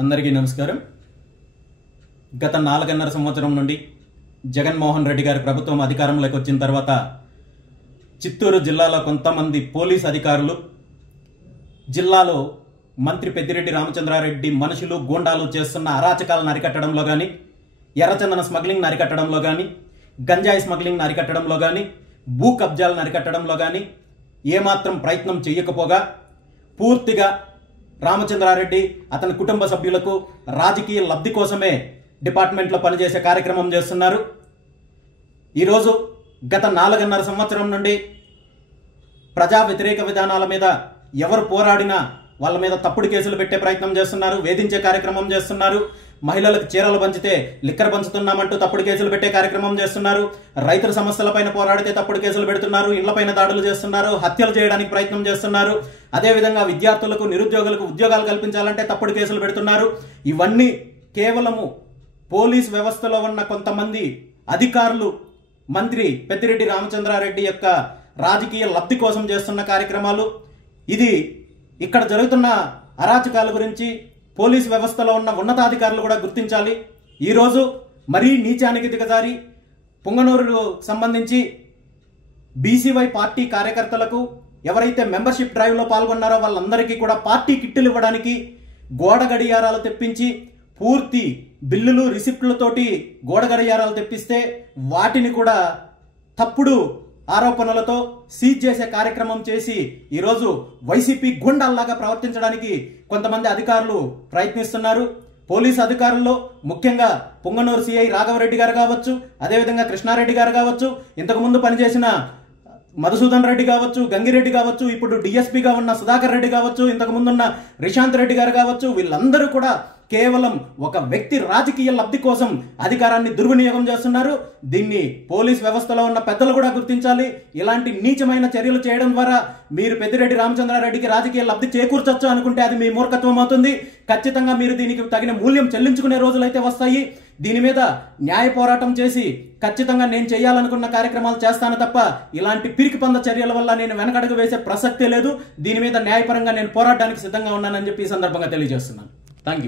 అందరికీ నమస్కారం. గత 4.5 సంవత్సరం నుండి జగన్మోహన్ రెడ్డి గారి ప్రభుత్వం అధికారంలోకి వచ్చిన తర్వాత చిత్తూరు జిల్లాలో కొంతమంది పోలీస్ అధికారులు జిల్లాలో మంత్రి పెద్దిరెడ్డి రామచంద్రారెడ్డి మనుషులు గూండాలు చేస్తున్న అరాచకాలను అరికట్టడంలో కానీ, ఎర్రచందన స్మగ్లింగ్ని అరికట్టడంలో కానీ, గంజాయి స్మగ్లింగ్ని అరికట్టడంలో కానీ, భూ కబ్జాలను అరికట్టడంలో కానీ ఏమాత్రం ప్రయత్నం చేయకపోగా పూర్తిగా రామచంద్రారెడ్డి అతని కుటుంబ సభ్యులకు రాజకీయ లబ్ధి కోసమే డిపార్ట్మెంట్లో పనిచేసే కార్యక్రమం చేస్తున్నారు. ఈరోజు గత 4.5 సంవత్సరం నుండి ప్రజా వ్యతిరేక విధానాల మీద ఎవరు పోరాడినా వాళ్ళ మీద తప్పుడు కేసులు పెట్టే ప్రయత్నం చేస్తున్నారు, వేధించే కార్యక్రమం చేస్తున్నారు. మహిళలకు చీరలు పంచితే లిక్కర్ పంచుతున్నామంటూ తప్పుడు కేసులు పెట్టే కార్యక్రమం చేస్తున్నారు. రైతుల సమస్యలపైన పోరాడితే తప్పుడు కేసులు పెడుతున్నారు, ఇళ్లపైన దాడులు చేస్తున్నారు, హత్యలు చేయడానికి ప్రయత్నం చేస్తున్నారు. అదేవిధంగా విద్యార్థులకు, నిరుద్యోగులకు ఉద్యోగాలు కల్పించాలంటే తప్పుడు కేసులు పెడుతున్నారు. ఇవన్నీ కేవలము పోలీస్ వ్యవస్థలో ఉన్న కొంతమంది అధికారులు మంత్రి పెద్దిరెడ్డి రామచంద్రారెడ్డి యొక్క రాజకీయ లబ్ధి కోసం చేస్తున్న కార్యక్రమాలు. ఇది ఇక్కడ జరుగుతున్న అరాచకాల గురించి పోలీస్ వ్యవస్థలో ఉన్న ఉన్నతాధికారులు కూడా గుర్తించాలి. ఈరోజు మరీ నీచానికి దిగజారి పుంగనూరు సంబంధించి బీసీవై పార్టీ కార్యకర్తలకు ఎవరైతే మెంబర్షిప్ డ్రైవ్లో పాల్గొన్నారో వాళ్ళందరికీ కూడా పార్టీ కిట్టులు ఇవ్వడానికి గోడ గడియారాలు తెప్పించి పూర్తి బిల్లులు రిసిప్ట్లతోటి గోడ గడియారాలు తెప్పిస్తే వాటిని కూడా తప్పుడు ఆరోపణలతో సీజ్ చేసే కార్యక్రమం చేసి ఈరోజు వైసీపీ గుండాల్లాగా ప్రవర్తించడానికి కొంతమంది అధికారులు ప్రయత్నిస్తున్నారు. పోలీసు అధికారుల్లో ముఖ్యంగా పుంగనూరు సిఐ రాఘవరెడ్డి గారు కావచ్చు, అదేవిధంగా కృష్ణారెడ్డి గారు కావచ్చు, ఇంతకుముందు పనిచేసిన మధుసూదన్ రెడ్డి కావచ్చు, గంగిరెడ్డి కావచ్చు, ఇప్పుడు డిఎస్పీగా ఉన్న సుధాకర్ రెడ్డి కావచ్చు, ఇంతకు ముందున్న రిశాంత్ రెడ్డి గారు కావచ్చు, వీళ్ళందరూ కూడా కేవలం ఒక వ్యక్తి రాజకీయ లబ్ధి కోసం అధికారాన్ని దుర్వినియోగం చేస్తున్నారు. దీన్ని పోలీస్ వ్యవస్థలో ఉన్న పెద్దలు కూడా గుర్తించాలి. ఇలాంటి నీచమైన చర్యలు చేయడం ద్వారా మీరు పెద్దిరెడ్డి రామచంద్రారెడ్డికి రాజకీయ లబ్ధి చేకూర్చొచ్చు అనుకుంటే అది మీ మూర్ఖత్వం అవుతుంది. ఖచ్చితంగా మీరు దీనికి తగిన మూల్యం చెల్లించుకునే రోజులైతే వస్తాయి. దీని మీద న్యాయ పోరాటం చేసి ఖచ్చితంగా నేను చేయాలనుకున్న కార్యక్రమాలు చేస్తాను తప్ప ఇలాంటి పిరికి పంద చర్యల వల్ల నేను వెనకడుగు వేసే ప్రసక్తే లేదు. దీని మీద న్యాయపరంగా నేను పోరాడడానికి సిద్ధంగా ఉన్నానని చెప్పి ఈ సందర్భంగా తెలియజేస్తున్నాను. Thank you.